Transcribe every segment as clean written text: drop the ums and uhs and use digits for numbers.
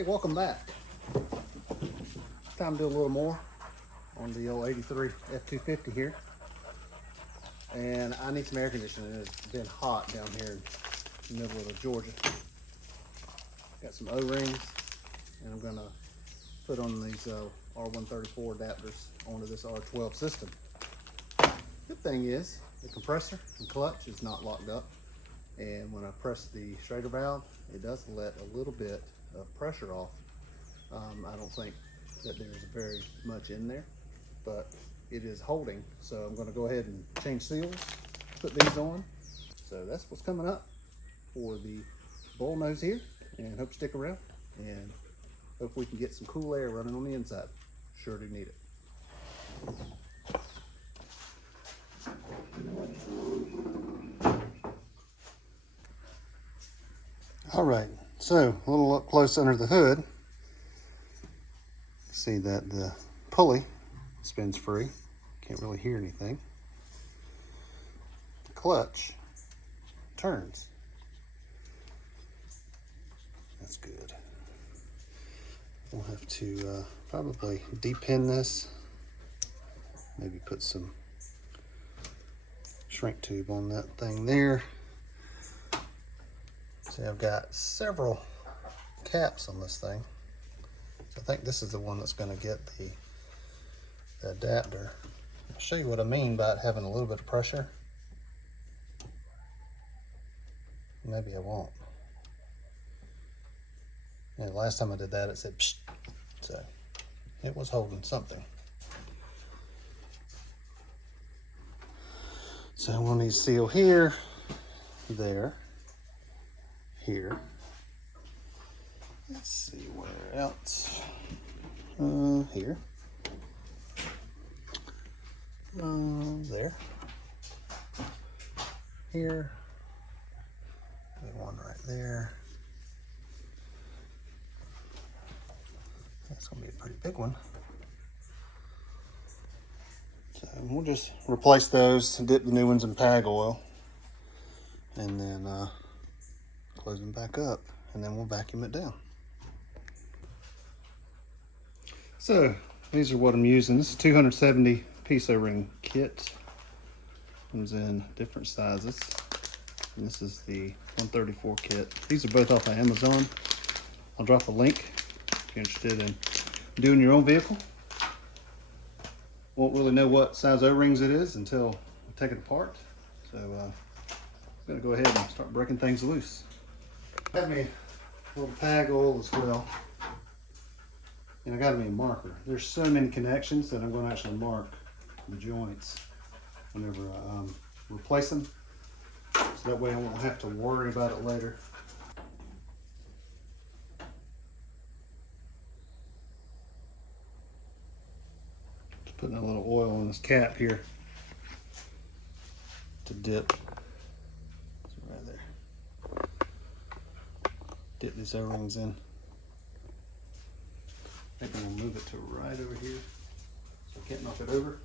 Hey, welcome back. Time to do a little more on the old 83 F250 here. And I need some air conditioning. It's been hot down here in the middle of Georgia. Got some O-rings, and I'm gonna put on these R134 adapters onto this R12 system. Good thing is the compressor and clutch is not locked up, and when I press the Schrader valve, it does let a little bit of pressure off. I don't think that there's very much in there, but it is holding. So I'm going to go ahead and change seals, put these on. So that's what's coming up for the Bullnose here, and hope you stick around and hope we can get some cool air running on the inside. Sure do need it. All right, so a little up close under the hood. See that the pulley spins free. Can't really hear anything. The clutch turns. That's good. We'll have to probably depin this. Maybe put some shrink tube on that thing there. See, I've got several caps on this thing. So I think this is the one that's going to get the adapter. I'll show you what I mean by it having a little bit of pressure. Maybe I won't. Yeah, the last time I did that, it said psh. So it was holding something. So we'll need seal here, there, here. Let's see where else. Here. There. Here. There's one right there. That's gonna be a pretty big one. So we'll just replace those, dip the new ones in PAG oil, and then close them back up, and then we'll vacuum it down. So these are what I'm using. This is 270 piece O-ring kit. Comes in different sizes. And this is the 134 kit. These are both off of Amazon. I'll drop a link if you're interested in doing your own vehicle. Won't really know what size O-rings it is until I take it apart. So I'm gonna go ahead and start breaking things loose. Got me a little PAG oil as well. And I got me a marker. There's so many connections that I'm going to actually mark the joints whenever I replace them. So that way I won't have to worry about it later. Just putting a little oil on this cap here to dip. Right there. Dip these O-rings in. I think I'm gonna move it to right over here so I can't knock it over.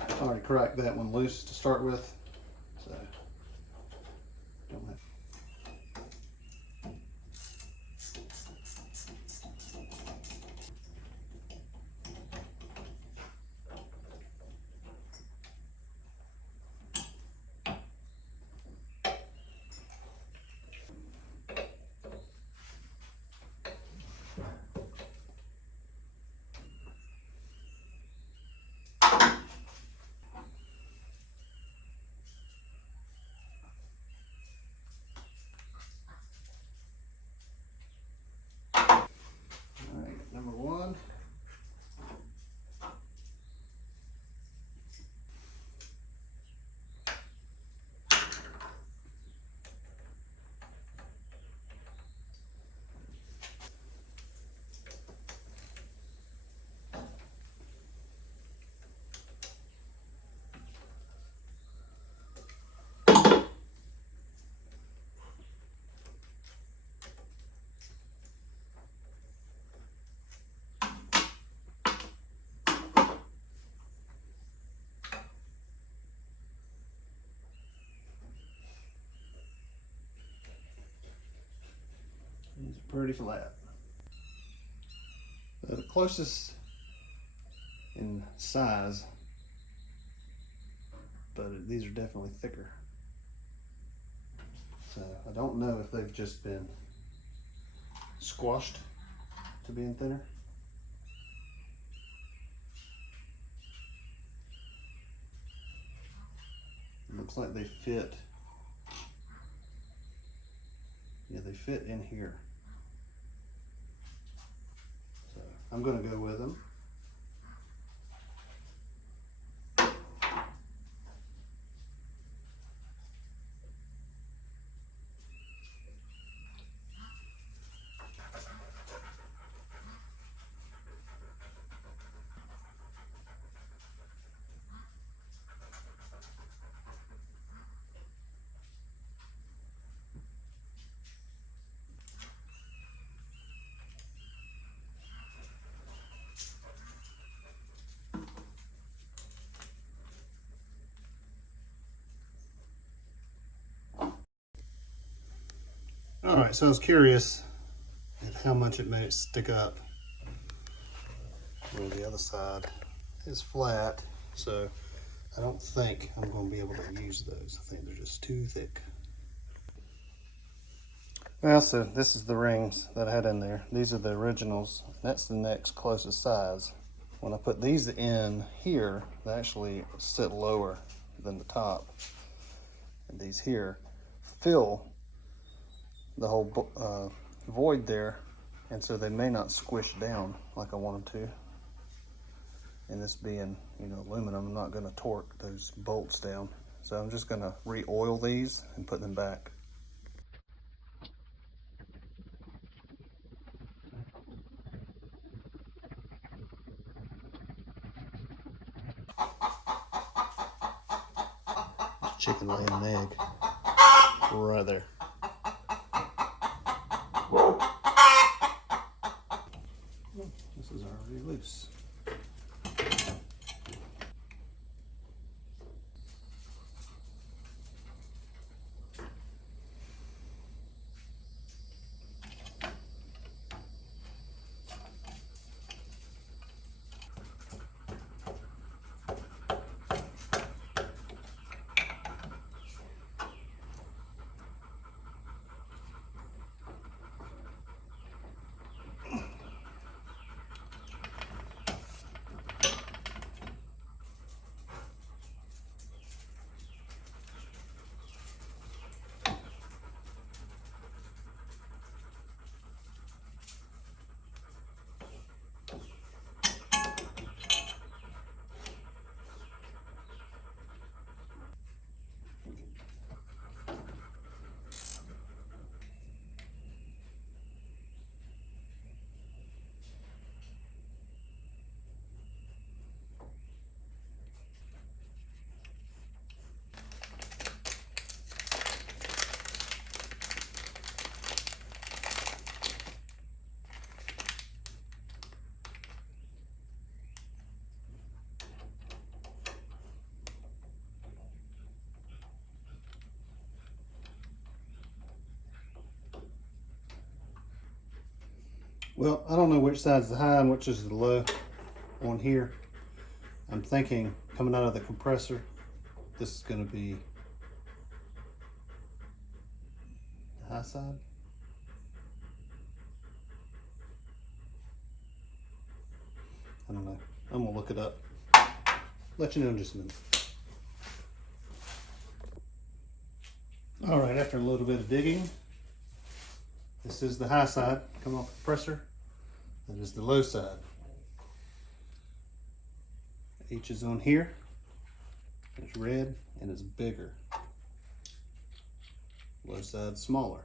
I already cracked that one loose to start with, so don't have. pretty flat. The closest in size, but these are definitely thicker. So I don't know if they've just been squashed to being thinner. It looks like they fit. Yeah, they fit in here. So I'm going to go with them. All right, so I was curious at how much it made it stick up. Well, the other side is flat, so I don't think I'm going to be able to use those. I think they're just too thick. Well, so this is the rings that I had in there. These are the originals. That's the next closest size. When I put these in here, they actually sit lower than the top. And these here fill the whole void there, and so they may not squish down like I want them to. And this being, you know, aluminum, I'm not going to torque those bolts down. So I'm just going to re-oil these and put them back. Chicken laying an egg right there. This is already loose. Well, I don't know which side's the high and which is the low on here. I'm thinking coming out of the compressor, this is going to be the high side. I don't know. I'm going to look it up. Let you know in just a minute. All right, after a little bit of digging, this is the high side coming off the compressor. That is the low side. H is on here. It's red and it's bigger. Low side smaller.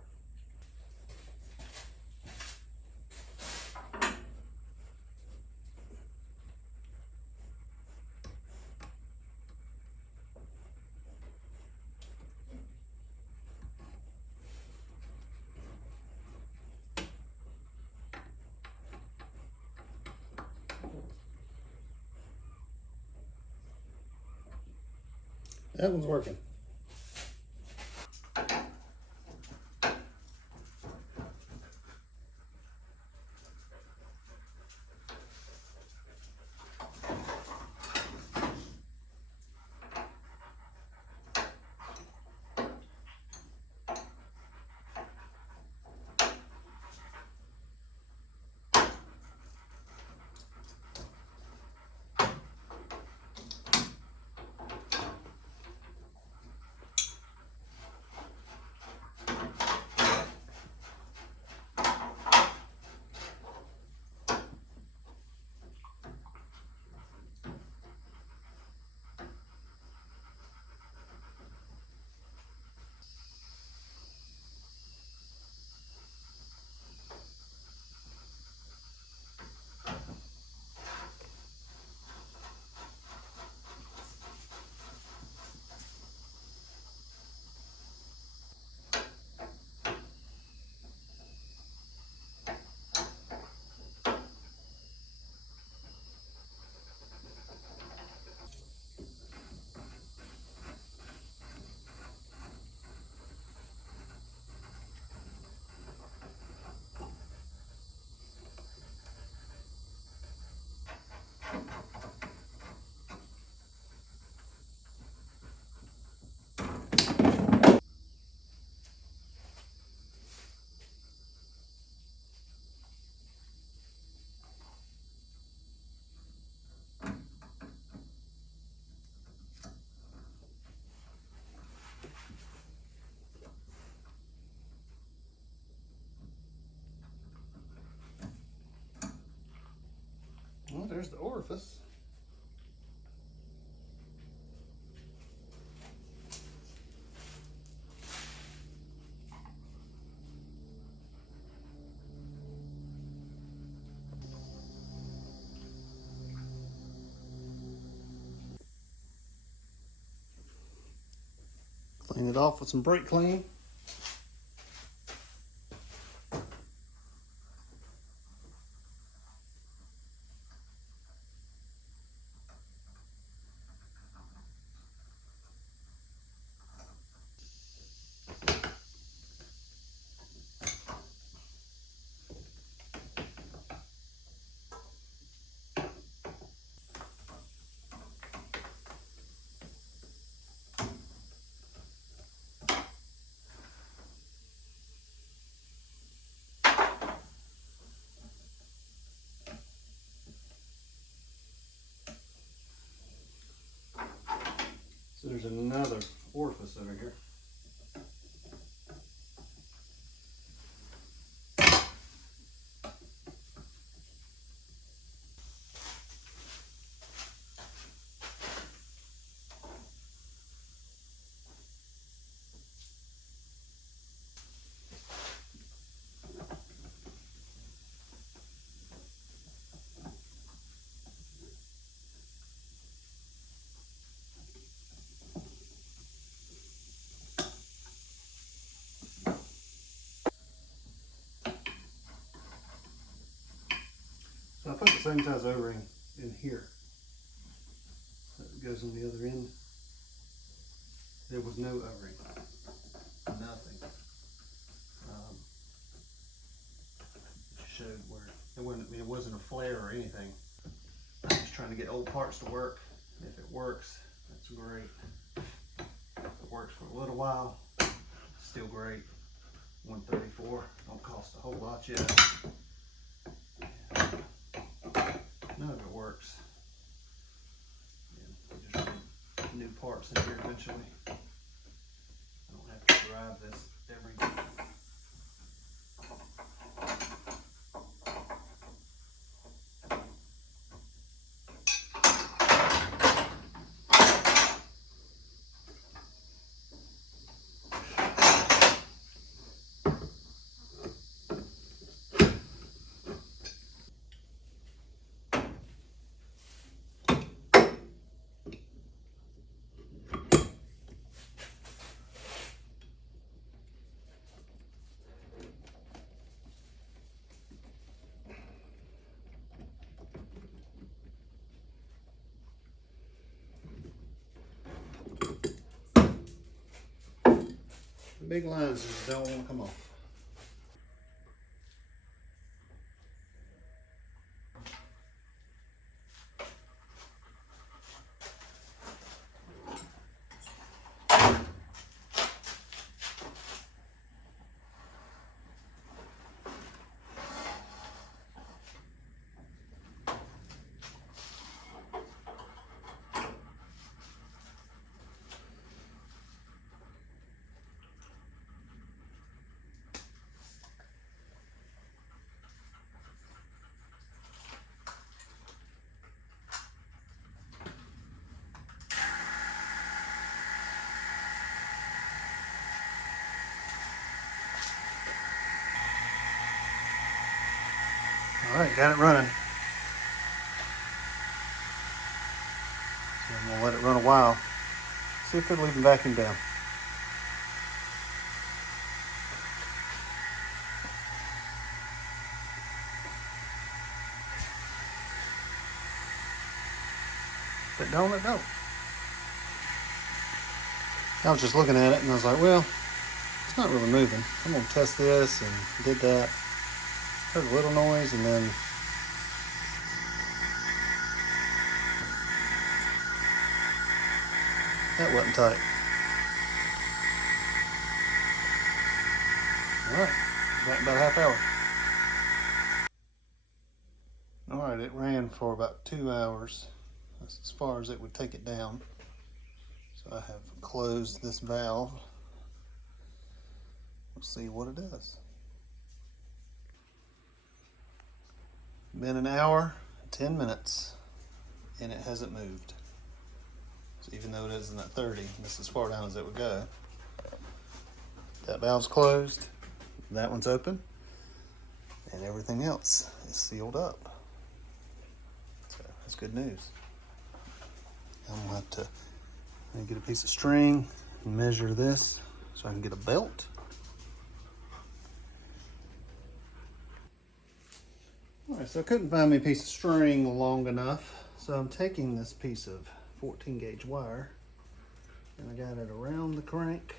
That one's working. There's the orifice. Clean it off with some brake clean. So there's another orifice over here. So I put the same size O-ring in here. That goes on the other end. There was no O-ring. Nothing. Showed where it wasn't a flare or anything. I'm just trying to get old parts to work. If it works, that's great. If it works for a little while, still great. 134 don't cost a whole lot yet. None of it works. Yeah, just new parts in here eventually. I don't have to drive this every day. The big lines just don't want to come off. All right, got it running. So I'm gonna let it run a while. See if it'll even vacuum down. If it don't, it don't. I was just looking at it and I was like, well, it's not really moving. I'm gonna test this, and did that. Heard a little noise and then that wasn't tight. All right, got about a half hour. All right, it ran for about 2 hours. That's as far as it would take it down. So I have closed this valve. We'll see what it does. Been an hour. 10 minutes and it hasn't moved. So even though it isn't at 30, this is as far down as it would go. That valve's closed, that one's open, and everything else is sealed up. So that's good news. I'm gonna have to get a piece of string and measure this so I can get a belt. All right, so I couldn't find me a piece of string long enough, so I'm taking this piece of 14 gauge wire and I got it around the crank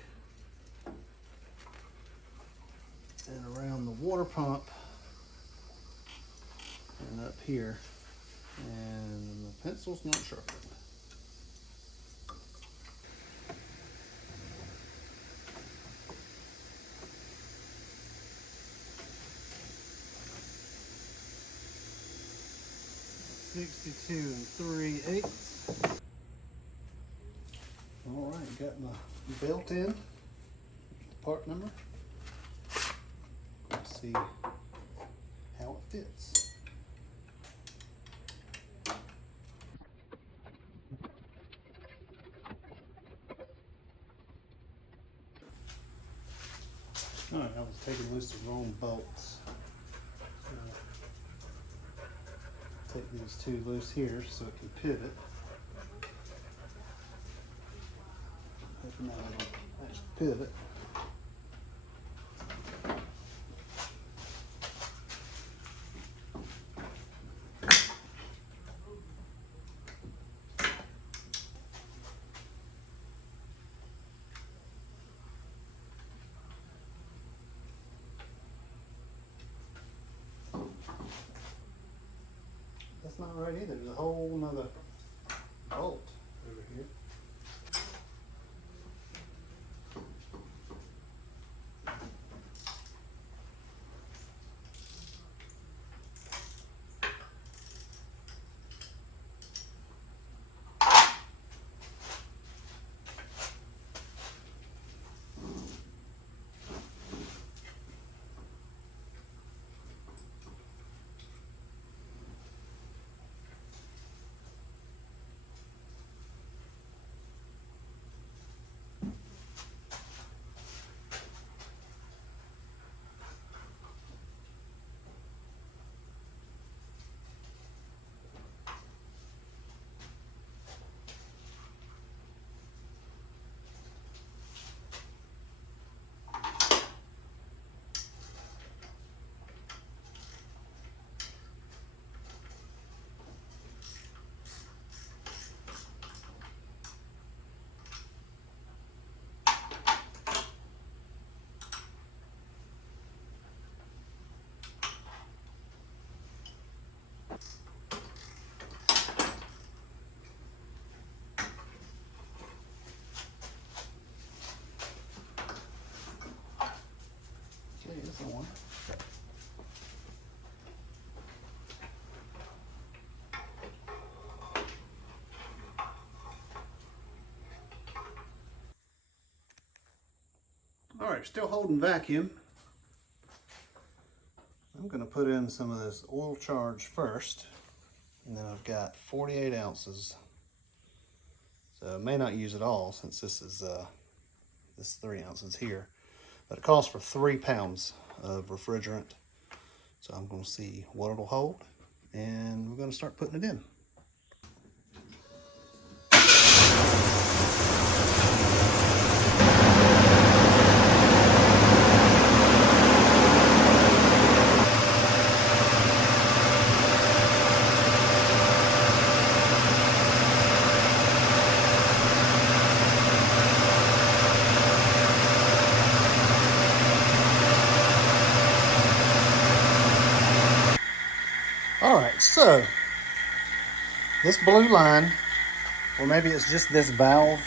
and around the water pump and up here, and the pencil's not sharpened. .62 3/8. All right, got my belt in. Part number. Let's see how it fits. All right, I was taking loose the wrong bolts. Take these two loose here so it can pivot. Hoping that it'll actually pivot. That's not right either. There's a whole nother bolt over here. Okay, this one. All right, still holding vacuum. I'm going to put in some of this oil charge first, and then I've got 48 ounces. So I may not use it all since this is this 3 ounces here, but it calls for 3 pounds of refrigerant. So I'm going to see what it'll hold, and we're going to start putting it in. All right, so this blue line, or maybe it's just this valve,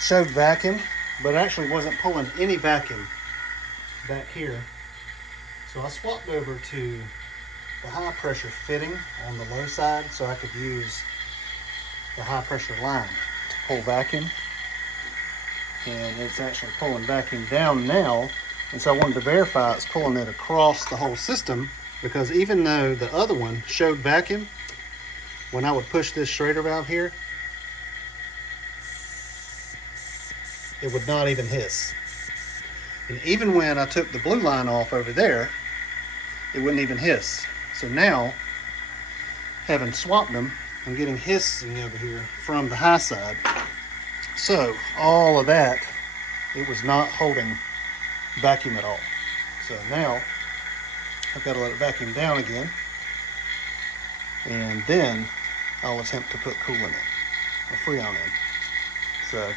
showed vacuum, but it actually wasn't pulling any vacuum back here. So I swapped over to the high pressure fitting on the low side so I could use the high pressure line to pull vacuum. And it's actually pulling vacuum down now. And so I wanted to verify it's pulling it across the whole system because even though the other one showed vacuum, when I would push this Schrader valve here, it would not even hiss. And even when I took the blue line off over there, it wouldn't even hiss. So now, having swapped them, I'm getting hissing over here from the high side. So all of that, it was not holding vacuum at all. So now I've got to let it vacuum down again, and then I'll attempt to put coolant in, or Freon in. So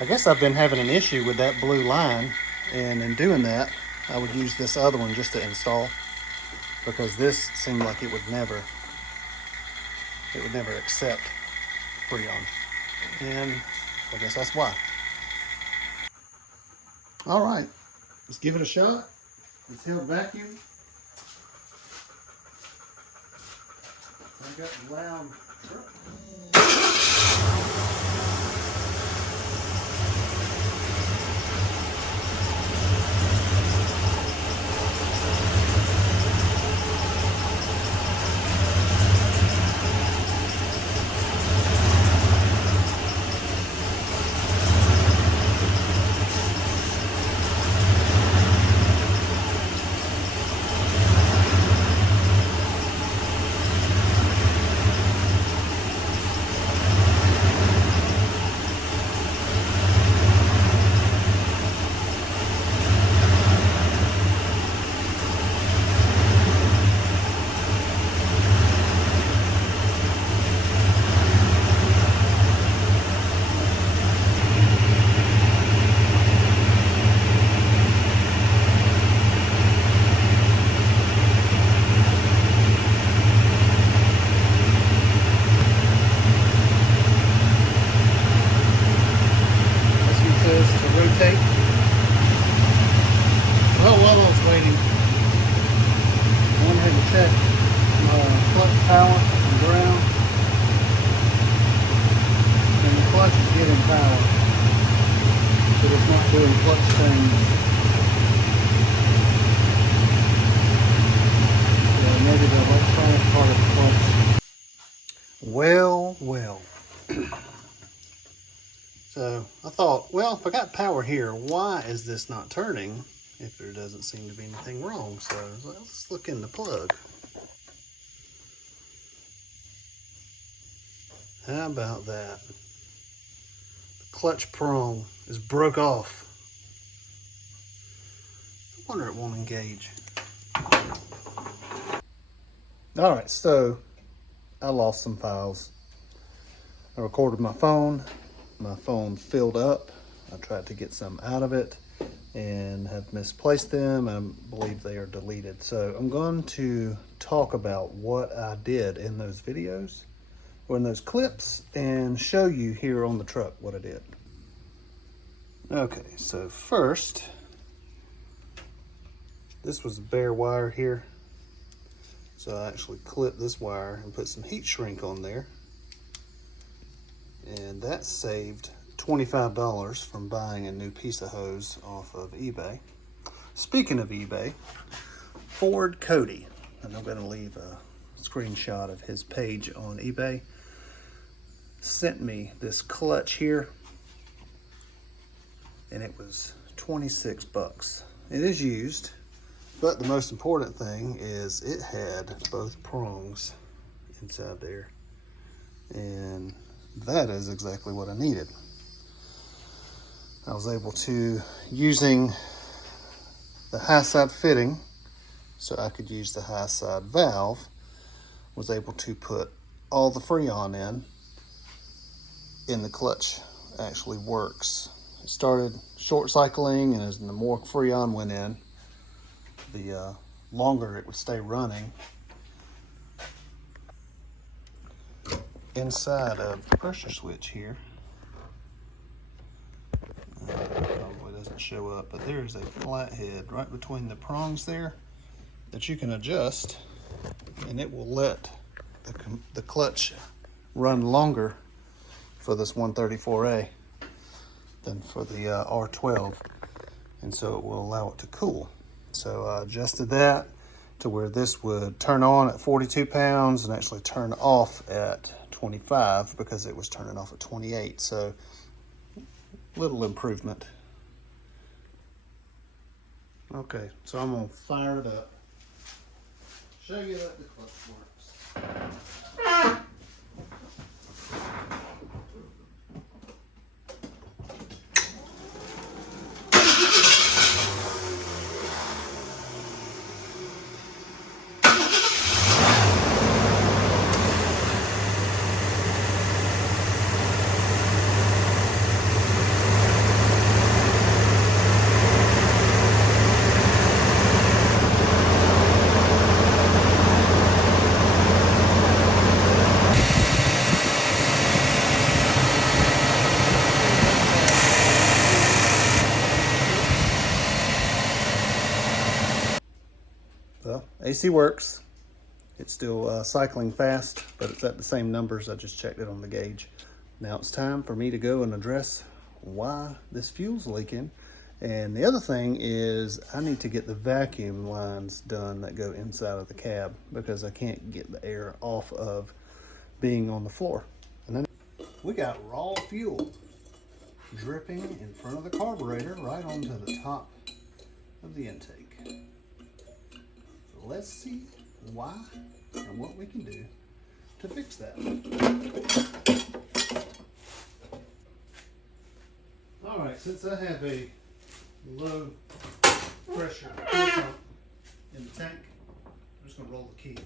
I guess I've been having an issue with that blue line, and in doing that, I would use this other one just to install, because this seemed like it would never accept Freon, and I guess that's why. All right, let's give it a shot. It's held vacuum. I got the loud truck. Well, while I was waiting, I went ahead and checked my clutch power and ground, and the clutch is getting power, but it's not doing clutch change. So maybe the electronic part of the clutch. Well. So I thought, well, if I got power here, why is this not turning if there doesn't seem to be anything wrong? So I was like, let's look in the plug. How about that? The clutch prong is broke off. I wonder it won't engage. All right, so I lost some files. I recorded my phone. My phone filled up. I tried to get some out of it and have misplaced them. I believe they are deleted. So I'm going to talk about what I did in those videos or in those clips and show you here on the truck what I did. Okay, so first, this was a bare wire here. So I actually clipped this wire and put some heat shrink on there. And that saved $25 from buying a new piece of hose off of eBay. Speaking of eBay, Ford Cody, and I'm going to leave a screenshot of his page on eBay, sent me this clutch here, and it was 26 bucks. It is used, but the most important thing is it had both prongs inside there, and that is exactly what I needed. I was able to, using the high side fitting, so I could use the high side valve, was able to put all the Freon in the clutch actually works. It started short cycling, and as the more Freon went in, the longer it would stay running. Inside of the pressure switch here, probably doesn't show up, but there's a flathead right between the prongs there that you can adjust, and it will let the clutch run longer for this 134A than for the R12, and so it will allow it to cool. So I adjusted that to where this would turn on at 42 pounds and actually turn off at 25 because it was turning off at 28. So little improvement. Okay, so I'm gonna fire it up. Show you that the clutch works. Well, AC works. It's still cycling fast, but it's at the same numbers. I just checked it on the gauge. Now it's time for me to go and address why this fuel's leaking. And the other thing is I need to get the vacuum lines done that go inside of the cab because I can't get the air off of being on the floor. And then we got raw fuel dripping in front of the carburetor right onto the top of the intake. So let's see why and what we can do to fix that. All right, since I have a low pressure fuel pump in the tank, I'm just gonna roll the key.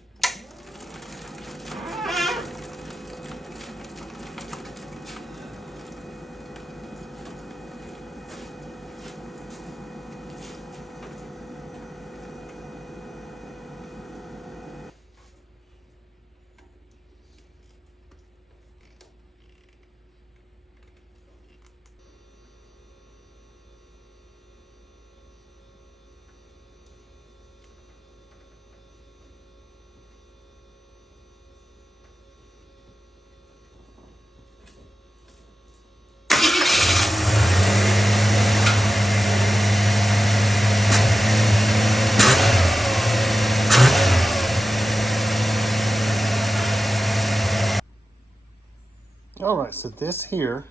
All right, so this here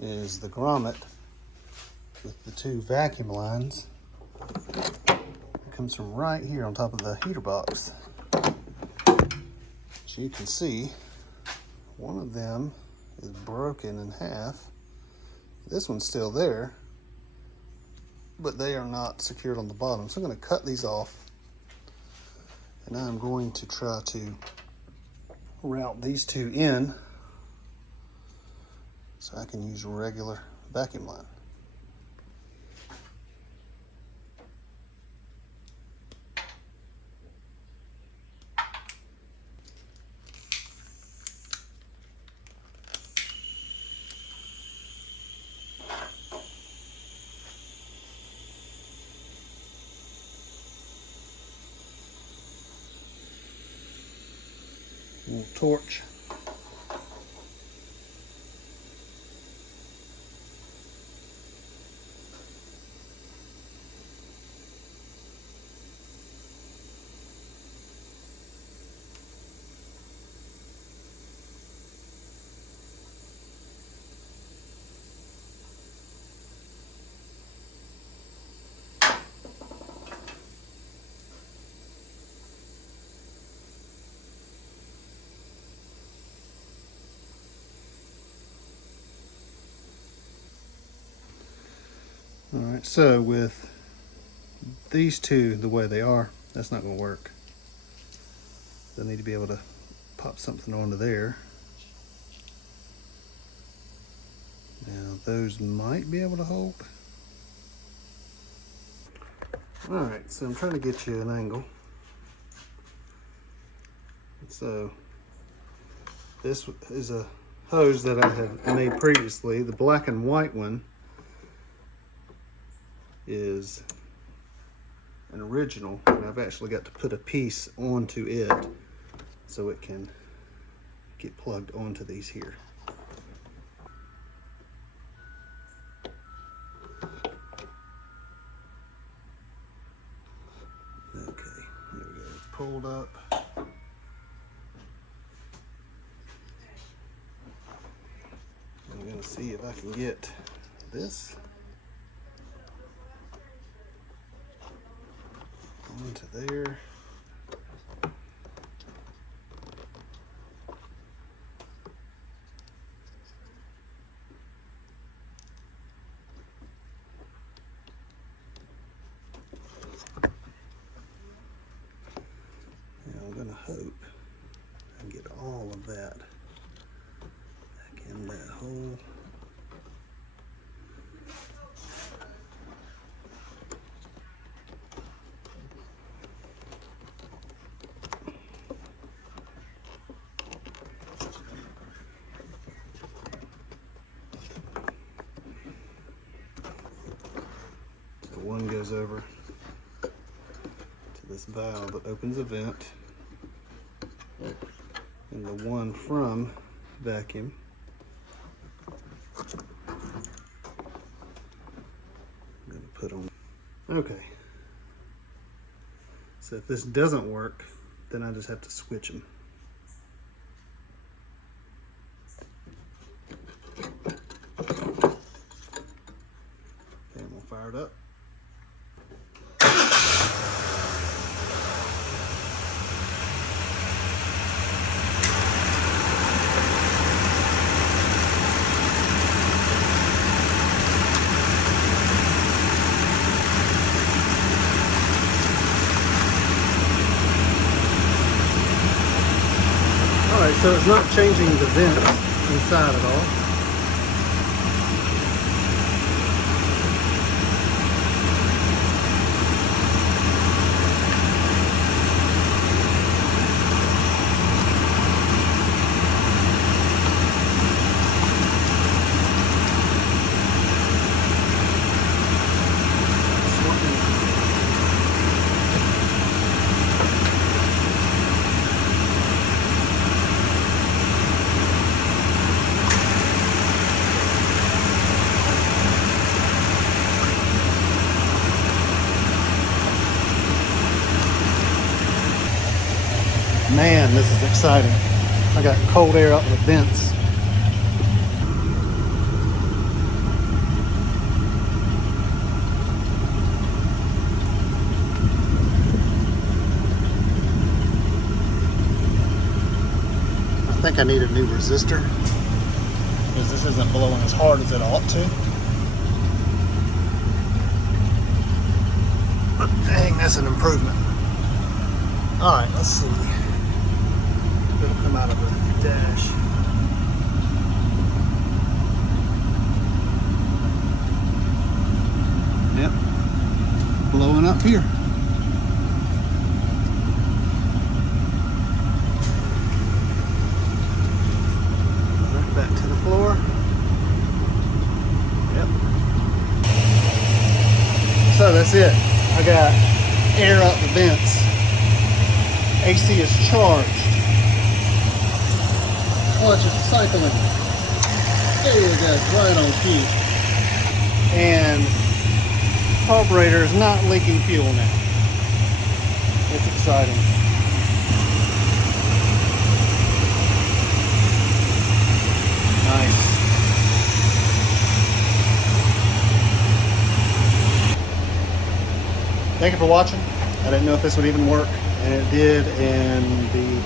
is the grommet with the two vacuum lines. It comes from right here on top of the heater box. As you can see, one of them is broken in half. This one's still there, but they are not secured on the bottom. So I'm going to cut these off, and I'm going to try to route these two in so I can use a regular vacuum line. A little torch. All right, so with these two the way they are, that's not going to work. I need to be able to pop something onto there. Now those might be able to hold. All right, so I'm trying to get you an angle. So this is a hose that I have made previously. The black and white one is an original, and I've actually got to put a piece onto it so it can get plugged onto these here. Okay. pulled up. I'm gonna see if I can get this onto there. I'm gonna hope I get all of that back in that hole. So one goes over to this valve that opens a vent. And the one from vacuum I'm going to put on. Okay. So if this doesn't work, then I just have to switch them. Okay, I'm going to fire it up. Alright, so it's not changing the vents inside at all. Man, this is exciting. I got cold air out the vents. I think I need a new resistor because this isn't blowing as hard as it ought to. But dang, that's an improvement. All right, let's see. It'll come out of the dash. Yep, blowing up here. Right back to the floor. Yep. So that's it. I got air out the vents. AC is charged. Watch it cycling. There you go, right on key. And carburetor is not leaking fuel now. It's exciting. Nice. Thank you for watching. I didn't know if this would even work, and it did, and the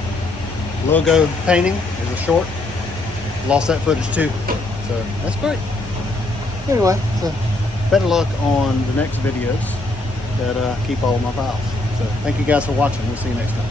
logo painting is a short. Lost that footage too, so that's great. Anyway, so better luck on the next videos that keep all of my files. So thank you guys for watching. We'll see you next time.